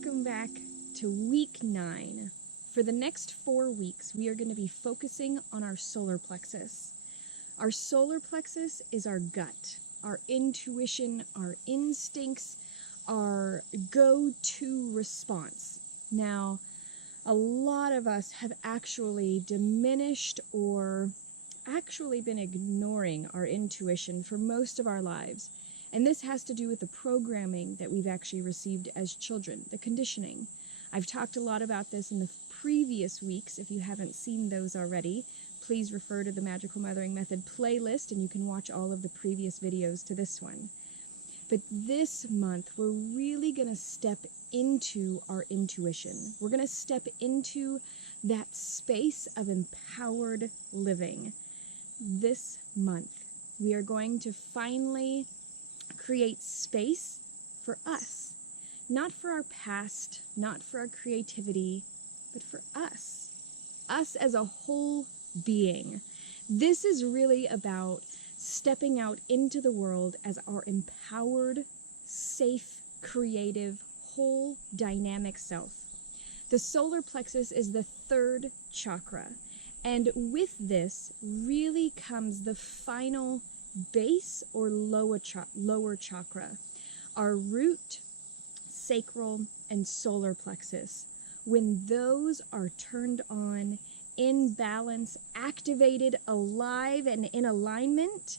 Welcome back to week 9. For the next 4 weeks, we are going to be focusing on our solar plexus. Our solar plexus is our gut, our intuition, our instincts, our go-to response. Now, a lot of us have actually diminished or actually been ignoring our intuition for most of our lives. And this has to do with the programming that we've actually received as children, the conditioning. I've talked a lot about this in the previous weeks. If you haven't seen those already, please refer to the Magical Mothering Method playlist and you can watch all of the previous videos to this one. But this month, we're really going to step into our intuition. We're going to step into that space of empowered living. This month, we are going to finally create space for us. Not for our past, not for our creativity, but for us. Us as a whole being. This is really about stepping out into the world as our empowered, safe, creative, whole, dynamic self. The solar plexus is the 3rd chakra. And with this really comes the final base or lower chakra, our root, sacral, and solar plexus. When those are turned on, in balance, activated, alive, and in alignment,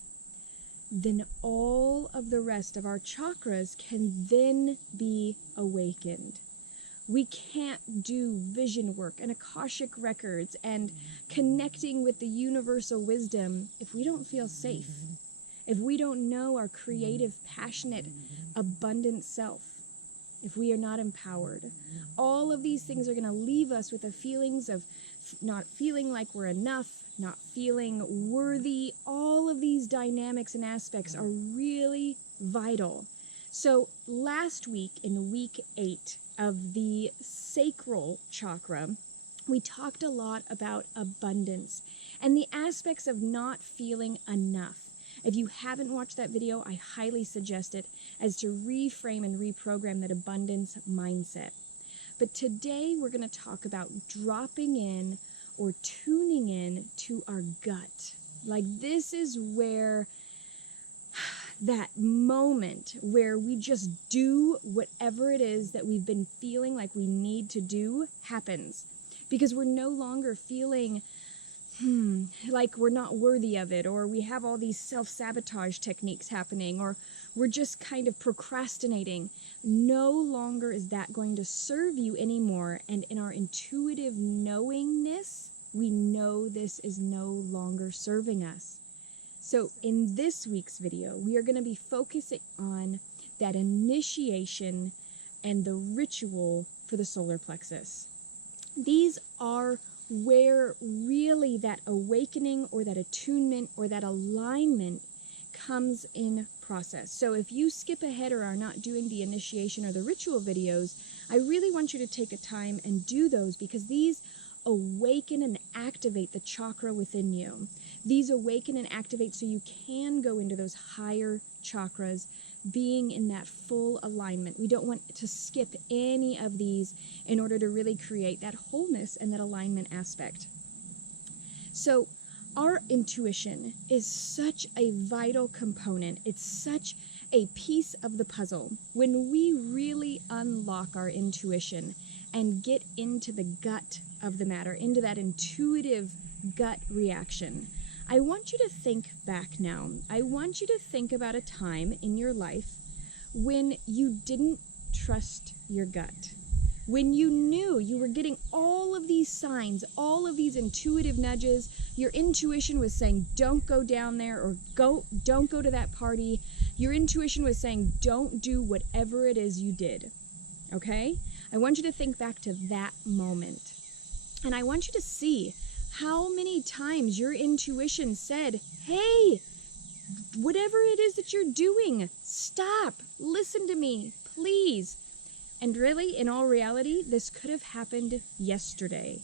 then all of the rest of our chakras can then be awakened. We can't do vision work and Akashic records and connecting with the universal wisdom if we don't feel safe, if we don't know our creative, passionate, abundant self, if we are not empowered. All of these things are going to leave us with the feelings of not feeling like we're enough, not feeling worthy. All of these dynamics and aspects are really vital. So last week, in week 8 of the sacral chakra, we talked a lot about abundance and the aspects of not feeling enough. If you haven't watched that video, I highly suggest it as to reframe and reprogram that abundance mindset. But today we're going to talk about dropping in or tuning in to our gut. Like, this is where that moment where we just do whatever it is that we've been feeling like we need to do happens. Because we're no longer feeling like we're not worthy of it, or we have all these self-sabotage techniques happening, or we're just kind of procrastinating. No longer is that going to serve you anymore, and in our intuitive knowingness, we know this is no longer serving us. So in this week's video, we are going to be focusing on that initiation and the ritual for the solar plexus. These are where really that awakening or that attunement or that alignment comes in process. So if you skip ahead or are not doing the initiation or the ritual videos, I really want you to take a time and do those, because these awaken and activate the chakra within you. These awaken and activate so you can go into those higher chakras, being in that full alignment. We don't want to skip any of these in order to really create that wholeness and that alignment aspect. So our intuition is such a vital component. It's such a piece of the puzzle. When we really unlock our intuition and get into the gut of the matter, into that intuitive gut reaction, I want you to think back now. I want you to think about a time in your life when you didn't trust your gut. When you knew you were getting all of these signs, all of these intuitive nudges, your intuition was saying, don't go down there, or don't go to that party. Your intuition was saying, don't do whatever it is you did. Okay? I want you to think back to that moment. And I want you to see how many times your intuition said, hey, whatever it is that you're doing, stop, listen to me, please. And really, in all reality, this could have happened yesterday.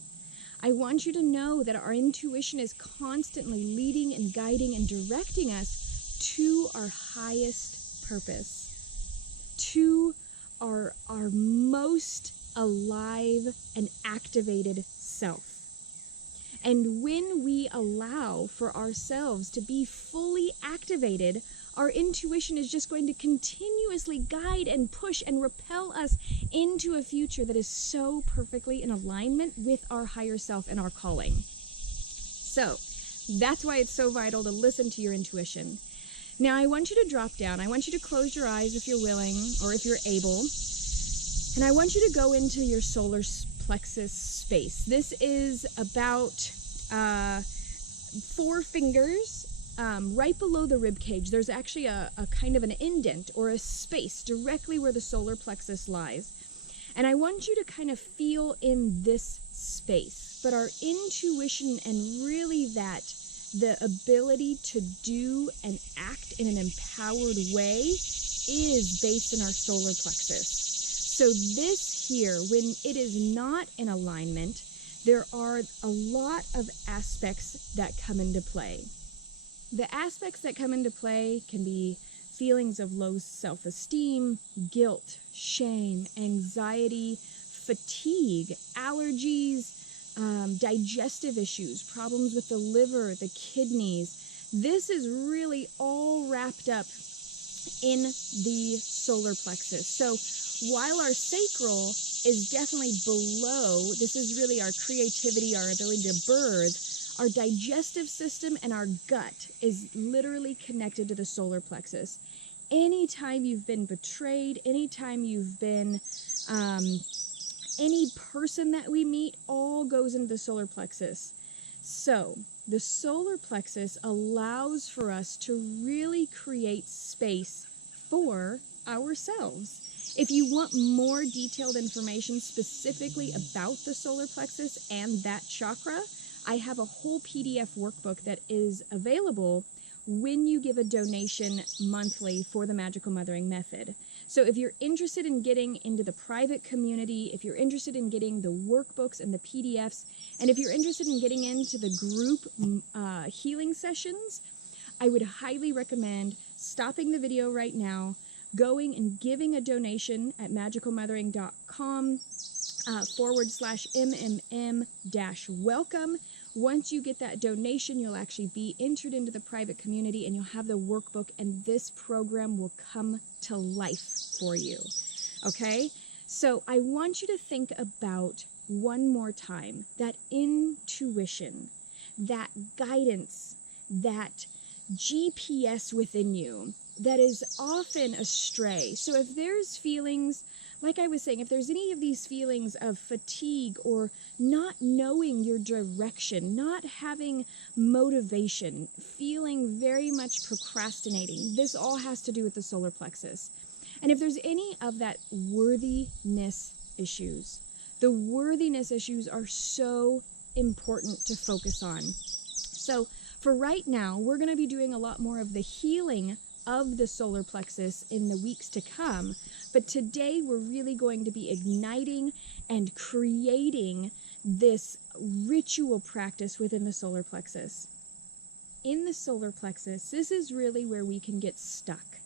I want you to know that our intuition is constantly leading and guiding and directing us to our highest purpose, to our most alive and activated self. And when we allow for ourselves to be fully activated, our intuition is just going to continuously guide and push and repel us into a future that is so perfectly in alignment with our higher self and our calling. So that's why it's so vital to listen to your intuition. Now, I want you to drop down. I want you to close your eyes if you're willing or if you're able. And I want you to go into your solar plexus space. This is about 4 fingers right below the rib cage. There's actually a kind of an indent or a space directly where the solar plexus lies. And I want you to kind of feel in this space. But our intuition and really the ability to do and act in an empowered way is based in our solar plexus. So this here, when it is not in alignment, there are a lot of aspects that come into play. The aspects that come into play can be feelings of low self-esteem, guilt, shame, anxiety, fatigue, allergies, digestive issues, problems with the liver, the kidneys. This is really all wrapped up in the solar plexus. So while our sacral is definitely below, this is really our creativity, our ability to birth, our digestive system and our gut is literally connected to the solar plexus. Anytime you've been betrayed, anytime you've been, any person that we meet, all goes into the solar plexus. So the solar plexus allows for us to really create space for ourselves. If you want more detailed information specifically about the solar plexus and that chakra, I have a whole PDF workbook that is available when you give a donation monthly for the Magical Mothering Method. So if you're interested in getting into the private community, if you're interested in getting the workbooks and the PDFs, and if you're interested in getting into the group healing sessions, I would highly recommend stopping the video right now, going and giving a donation at magicalmothering.com /MMM-welcome. Once you get that donation, you'll actually be entered into the private community and you'll have the workbook, and this program will come to life for you. Okay? So I want you to think about one more time that intuition, that guidance, that GPS within you that is often astray. So if there's feelings, like I was saying, if there's any of these feelings of fatigue or not knowing your direction, not having motivation, feeling very much procrastinating, this all has to do with the solar plexus. And if there's any of that worthiness issues, the worthiness issues are so important to focus on. So for right now, we're going to be doing a lot more of the healing of the solar plexus in the weeks to come. But today we're really going to be igniting and creating this ritual practice within the solar plexus. In the solar plexus, this is really where we can get stuck.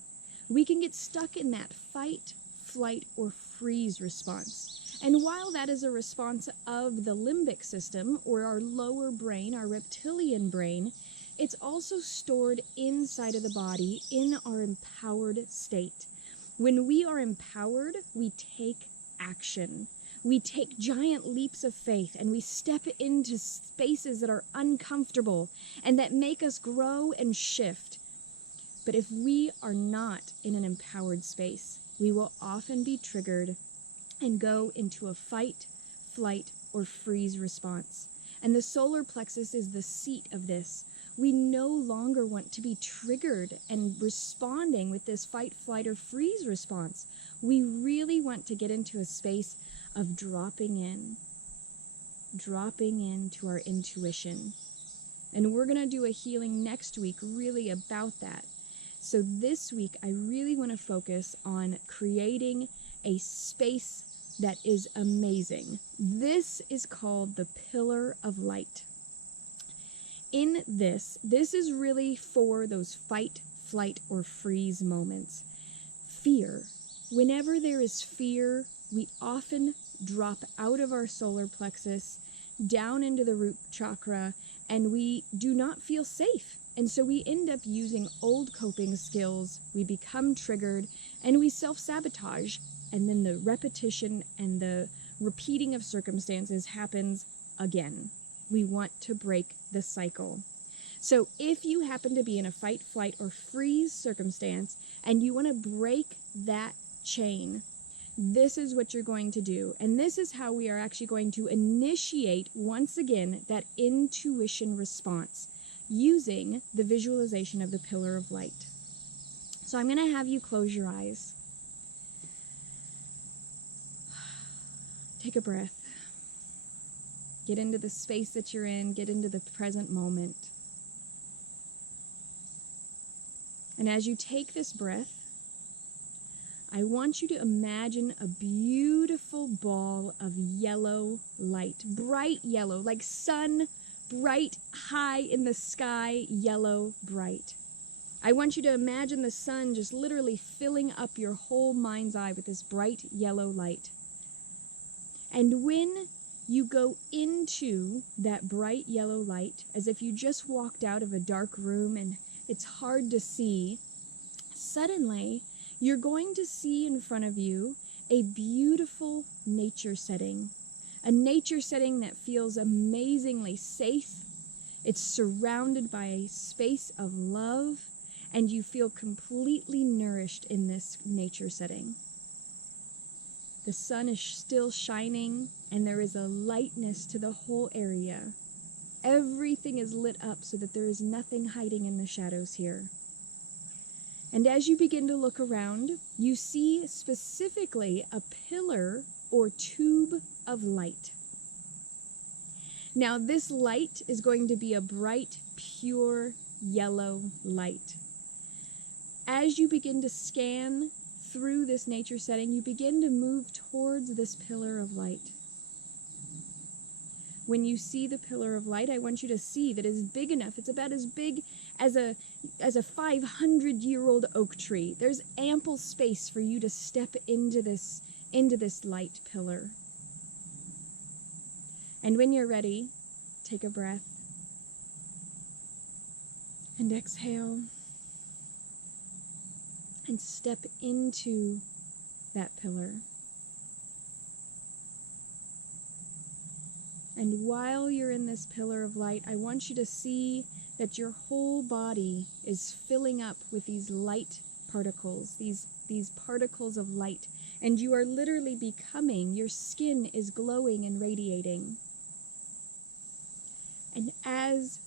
We can get stuck in that fight, flight, or freeze response. And while that is a response of the limbic system, or our lower brain, our reptilian brain, it's also stored inside of the body in our empowered state. When we are empowered, we take action. We take giant leaps of faith and we step into spaces that are uncomfortable and that make us grow and shift. But if we are not in an empowered space, we will often be triggered and go into a fight, flight, or freeze response. And the solar plexus is the seat of this. We no longer want to be triggered and responding with this fight, flight, or freeze response. We really want to get into a space of dropping into our intuition. And we're going to do a healing next week really about that. So this week, I really want to focus on creating a space that is amazing. This is called the Pillar of Light. In this is really for those fight, flight, or freeze moments. Fear, Whenever there is fear, we often drop out of our solar plexus, down into the root chakra, and we do not feel safe. And so we end up using old coping skills, we become triggered, and we self-sabotage. And then the repetition and the repeating of circumstances happens again. We want to break the cycle. So if you happen to be in a fight, flight, or freeze circumstance, and you want to break that chain, this is what you're going to do. And this is how we are actually going to initiate, once again, that intuition response using the visualization of the pillar of light. So I'm going to have you close your eyes. Take a breath. Get into the space that you're in. Get into the present moment. And as you take this breath, I want you to imagine a beautiful ball of yellow light, bright yellow, like sun, bright, high in the sky, yellow, bright. I want you to imagine the sun just literally filling up your whole mind's eye with this bright yellow light. And when you go into that bright yellow light, as if you just walked out of a dark room and it's hard to see, suddenly you're going to see in front of you a beautiful nature setting. A nature setting that feels amazingly safe. It's surrounded by a space of love, and you feel completely nourished in this nature setting. The sun is still shining, and there is a lightness to the whole area. Everything is lit up so that there is nothing hiding in the shadows here. And as you begin to look around, you see specifically a pillar or tube of light. Now, this light is going to be a bright, pure yellow light. As you begin to scan through this nature setting, you begin to move towards this pillar of light. When you see the pillar of light, I want you to see that it's big enough. It's about as big as a 500-year-old oak tree. There's ample space for you to step into this light pillar. And when you're ready, take a breath and exhale and step into that pillar. And while you're in this pillar of light, I want you to see that your whole body is filling up with these light particles, these particles of light. And you are literally becoming, your skin is glowing and radiating. And as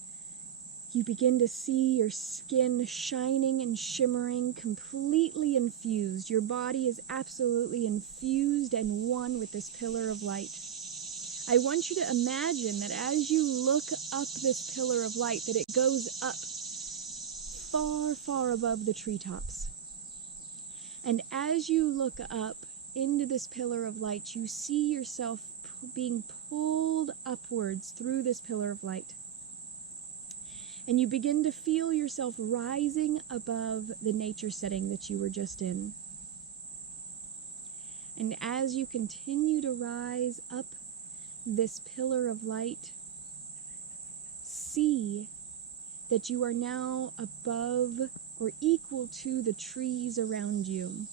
you begin to see your skin shining and shimmering, completely infused, your body is absolutely infused and one with this pillar of light. I want you to imagine that as you look up this pillar of light, that it goes up far, far above the treetops. And as you look up into this pillar of light, you see yourself being pulled upwards through this pillar of light. And you begin to feel yourself rising above the nature setting that you were just in. And as you continue to rise up this pillar of light, see that you are now above or equal to the trees around you.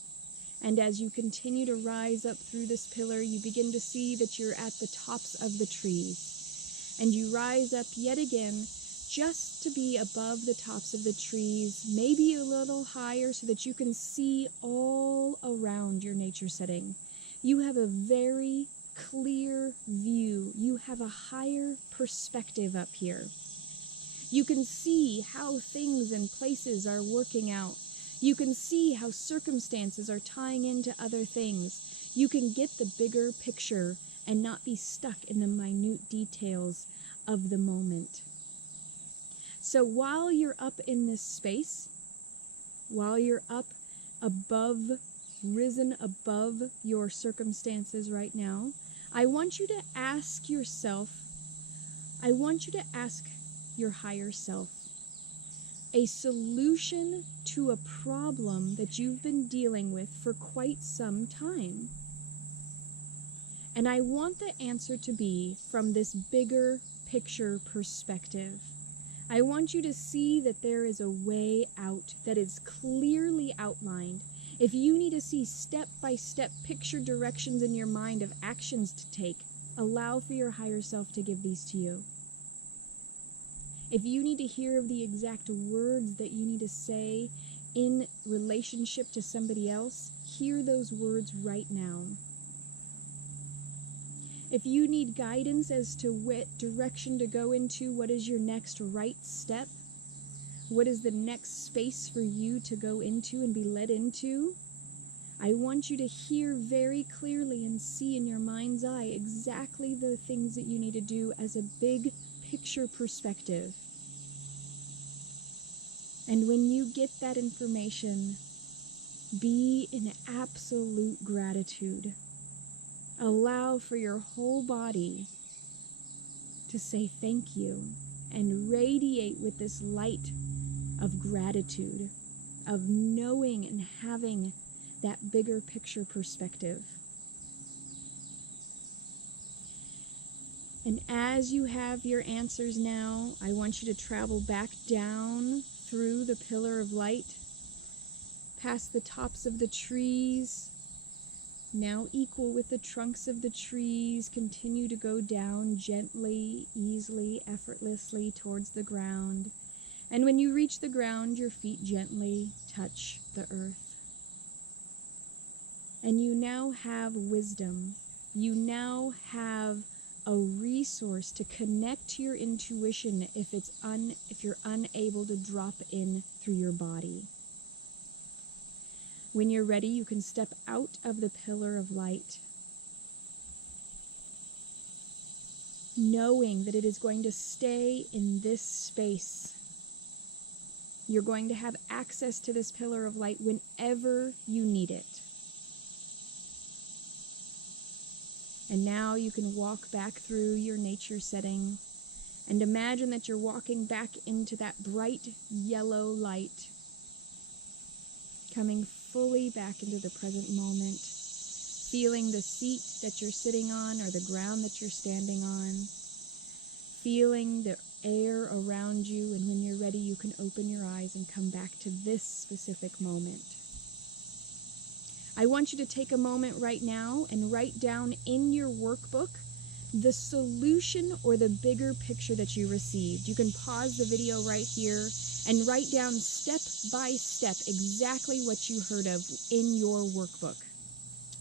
And as you continue to rise up through this pillar, you begin to see that you're at the tops of the trees. And you rise up yet again just to be above the tops of the trees, maybe a little higher so that you can see all around your nature setting. You have a very clear view. You have a higher perspective up here. You can see how things and places are working out. You can see how circumstances are tying into other things. You can get the bigger picture and not be stuck in the minute details of the moment. So while you're up in this space, while you're up above, risen above your circumstances right now, I want you to ask yourself, I want you to ask your higher self, a solution to a problem that you've been dealing with for quite some time. And I want the answer to be from this bigger picture perspective. I want you to see that there is a way out that is clearly outlined. If you need to see step-by-step picture directions in your mind of actions to take, allow for your higher self to give these to you. If you need to hear of the exact words that you need to say in relationship to somebody else, hear those words right now. If you need guidance as to what direction to go into, what is your next right step, what is the next space for you to go into and be led into, I want you to hear very clearly and see in your mind's eye exactly the things that you need to do as a big picture perspective. And when you get that information, be in absolute gratitude. Allow for your whole body to say thank you and radiate with this light of gratitude, of knowing and having that bigger picture perspective. And as you have your answers now, I want you to travel back down through the pillar of light, past the tops of the trees, now equal with the trunks of the trees. Continue to go down gently, easily, effortlessly towards the ground. And when you reach the ground, your feet gently touch the earth. And you now have wisdom. You now have a resource to connect to your intuition if you're unable to drop in through your body. When you're ready, you can step out of the pillar of light, knowing that it is going to stay in this space. You're going to have access to this pillar of light whenever you need it. And now you can walk back through your nature setting and imagine that you're walking back into that bright yellow light, coming fully back into the present moment, feeling the seat that you're sitting on or the ground that you're standing on, feeling the air around you, and when you're ready, you can open your eyes and come back to this specific moment. I want you to take a moment right now and write down in your workbook the solution or the bigger picture that you received. You can pause the video right here and write down step by step exactly what you heard of in your workbook.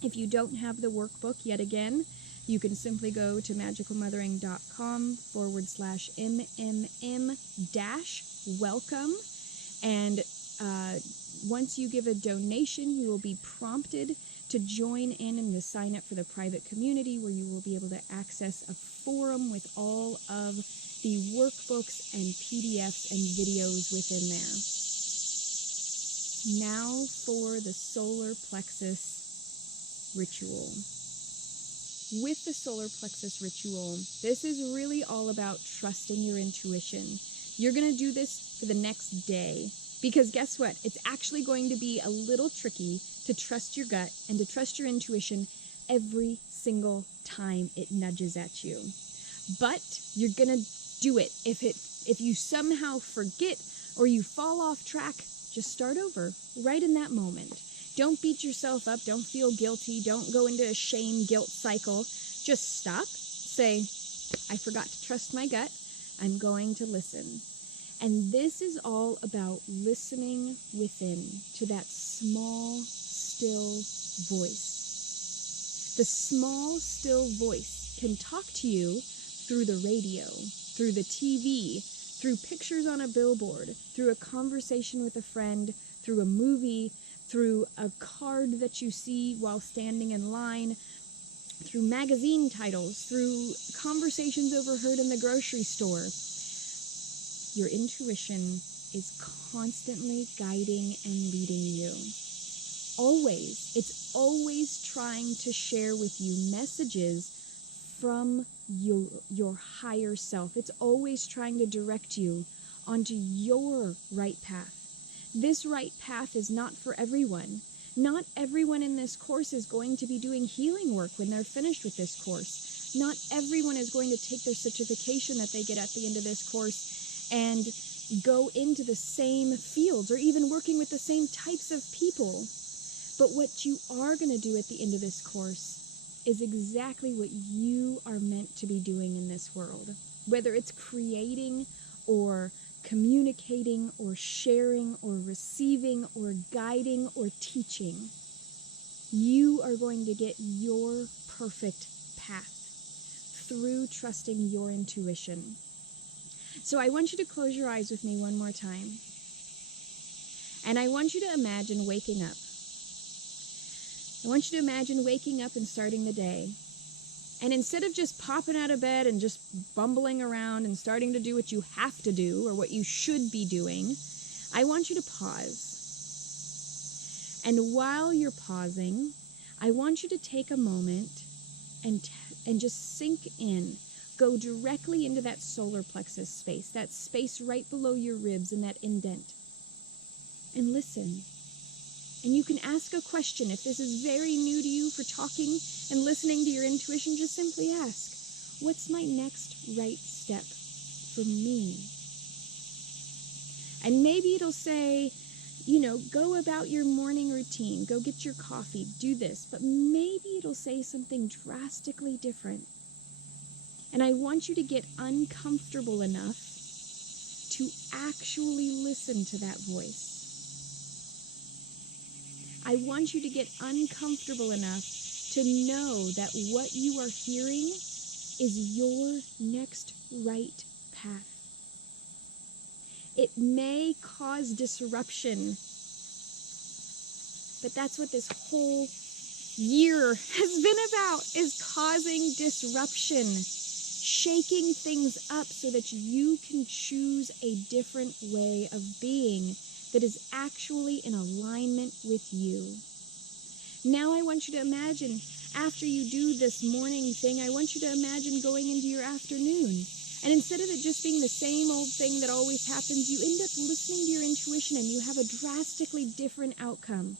If you don't have the workbook yet again, you can simply go to magicalmothering.com/MMM-welcome, and once you give a donation, you will be prompted to join in and to sign up for the private community where you will be able to access a forum with all of the workbooks and PDFs and videos within there. Now for the solar plexus ritual. With the solar plexus ritual, this is really all about trusting your intuition. You're going to do this for the next day. Because guess what? It's actually going to be a little tricky to trust your gut and to trust your intuition every single time it nudges at you. But you're going to do it. If you somehow forget or you fall off track, just start over right in that moment. Don't beat yourself up. Don't feel guilty. Don't go into a shame, guilt cycle. Just stop. Say, I forgot to trust my gut. I'm going to listen. And this is all about listening within to that small, still voice. The small, still voice can talk to you through the radio, through the TV, through pictures on a billboard, through a conversation with a friend, through a movie, through a card that you see while standing in line, through magazine titles, through conversations overheard in the grocery store. Your intuition is constantly guiding and leading you. Always. It's always trying to share with you messages from your higher self. It's always trying to direct you onto your right path. This right path is not for everyone. Not everyone in this course is going to be doing healing work when they're finished with this course. Not everyone is going to take their certification that they get at the end of this course and go into the same fields or even working with the same types of people. But what you are going to do at the end of this course is exactly what you are meant to be doing in this world. Whether it's creating or communicating or sharing or receiving or guiding or teaching, you are going to get your perfect path through trusting your intuition. So I want you to close your eyes with me one more time. And I want you to imagine waking up. I want you to imagine waking up and starting the day. And instead of just popping out of bed and just bumbling around and starting to do what you have to do or what you should be doing, I want you to pause. And while you're pausing, I want you to take a moment and just sink in. Go directly into that solar plexus space, that space right below your ribs and that indent. And listen. And you can ask a question. If this is very new to you for talking and listening to your intuition, just simply ask, what's my next right step for me? And maybe it'll say, go about your morning routine, go get your coffee, do this. But maybe it'll say something drastically different. And I want you to get uncomfortable enough to actually listen to that voice. I want you to get uncomfortable enough to know that what you are hearing is your next right path. It may cause disruption, but that's what this whole year has been about, is causing disruption, shaking things up so that you can choose a different way of being that is actually in alignment with you. Now I want you to imagine, after you do this morning thing, I want you to imagine going into your afternoon. And instead of it just being the same old thing that always happens, you end up listening to your intuition and you have a drastically different outcome.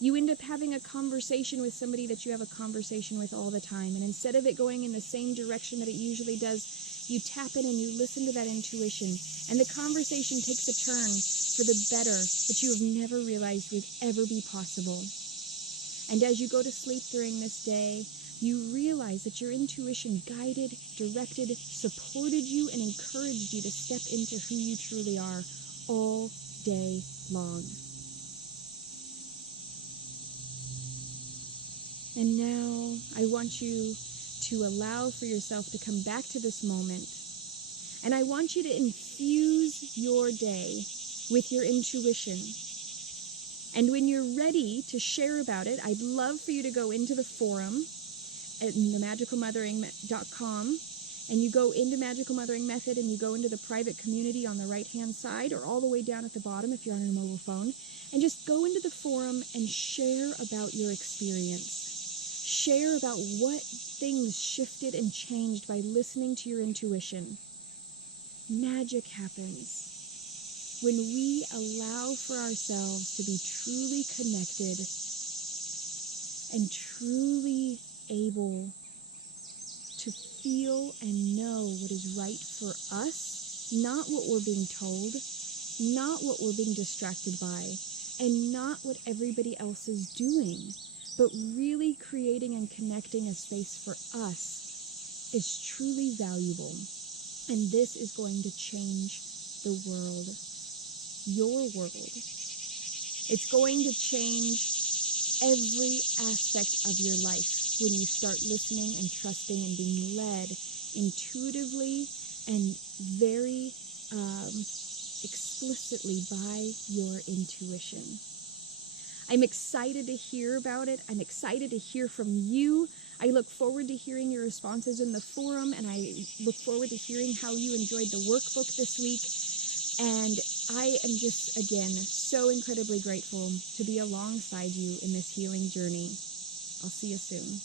You end up having a conversation with somebody that you have a conversation with all the time. And instead of it going in the same direction that it usually does, you tap in and you listen to that intuition. And the conversation takes a turn for the better that you have never realized would ever be possible. And as you go to sleep during this day, you realize that your intuition guided, directed, supported you, and encouraged you to step into who you truly are all day long. And now I want you to allow for yourself to come back to this moment. And I want you to infuse your day with your intuition. And when you're ready to share about it, I'd love for you to go into the forum at themagicalmothering.com, and you go into Magical Mothering Method and you go into the private community on the right-hand side or all the way down at the bottom if you're on a mobile phone, and just go into the forum and share about your experience. Share about what things shifted and changed by listening to your intuition. Magic happens when we allow for ourselves to be truly connected and truly able to feel and know what is right for us, not what we're being told, not what we're being distracted by, and not what everybody else is doing, but really creating and connecting a space for us is truly valuable. And this is going to change the world, your world. It's going to change every aspect of your life when you start listening and trusting and being led intuitively and very explicitly by your intuition. I'm excited to hear about it. I'm excited to hear from you. I look forward to hearing your responses in the forum, and I look forward to hearing how you enjoyed the workbook this week. And I am just, again, so incredibly grateful to be alongside you in this healing journey. I'll see you soon.